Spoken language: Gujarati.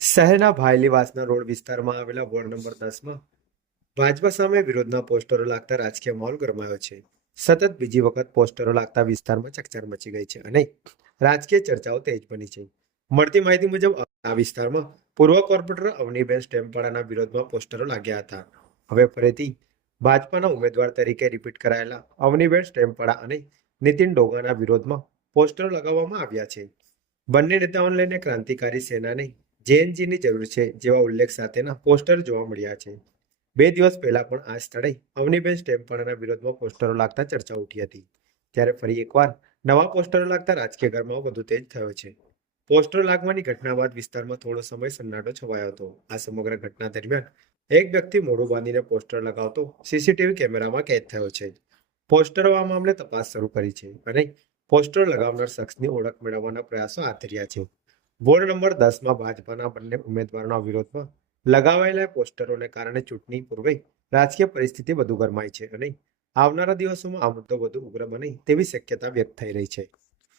શહેરના ભાયલીવાસના રોડ વિસ્તારમાં આવેલા વોર્ડ નંબર 10માં ભાજપા સામે વિરોધના પોસ્ટરો લાગતા રાજકીય માહોલ ગરમાયો છે. સતત બીજી વખત પોસ્ટરો લાગતા વિસ્તારમાં ચકચાર મચી ગઈ છે અને રાજકીય ચર્ચાઓ તેજ બની છે. મળતી માહિતી મુજબ આ વિસ્તારમાં પૂર્વ કોર્પોરેટર અવનીબેન સ્ટેમ્પવાળાના વિરોધમાં પોસ્ટરો લાગ્યા હતા. હવે ફરીથી ભાજપાના ઉમેદવાર તરીકે રિપીટ કરાયેલા અવનીબેન સ્ટેમ્પવાળા અને નીતિન ડોગાના વિરોધમાં પોસ્ટરો લગાવવામાં આવ્યા છે. બંને નેતાઓને લઈને ક્રાંતિકારી સેનાને જેએનજીની જરૂર છે જેવા ઉલ્લેખ સાથેના પોસ્ટર જોવા મળ્યા છે. 2 દિવસ પહેલા પણ આ સ્થળે અવનીબેન સ્ટેમ્પવાળાના વિરોધમાં પોસ્ટરો લાગતા ચર્ચા ઉઠી હતી. ત્યારે ફરી એકવાર નવા પોસ્ટરો લાગતા રાજકીય ગરમાવો વધુ તેજ થયો છે. પોસ્ટરો લાગવાની ઘટના બાદ વિસ્તારમાં થોડો સમય સન્નાટો છવાયો હતો. આ સમગ્ર ઘટના દરમિયાન એક વ્યક્તિ મોઢું બાંધીને પોસ્ટર લગાવતો સીસીટીવી કેમેરામાં કેદ થયો છે. પોસ્ટરો આ મામલે તપાસ શરૂ કરી છે અને પોસ્ટર લગાવનાર શખ્સની ઓળખ મેળવવાના પ્રયાસો હાથ ધર્યા છે. વોર્ડ નંબર 10માં ભાજપાના બંને ઉમેદવારોના વિરોધમાં લગાવાયેલા પોસ્ટરોને કારણે ચૂંટણી પૂર્વે રાજકીય પરિસ્થિતિ વધુ ગરમાઈ છે અને આવનારા દિવસોમાં આ મુદ્દો વધુ ઉગ્ર બને તેવી શક્યતા વ્યક્ત થઈ રહી છે.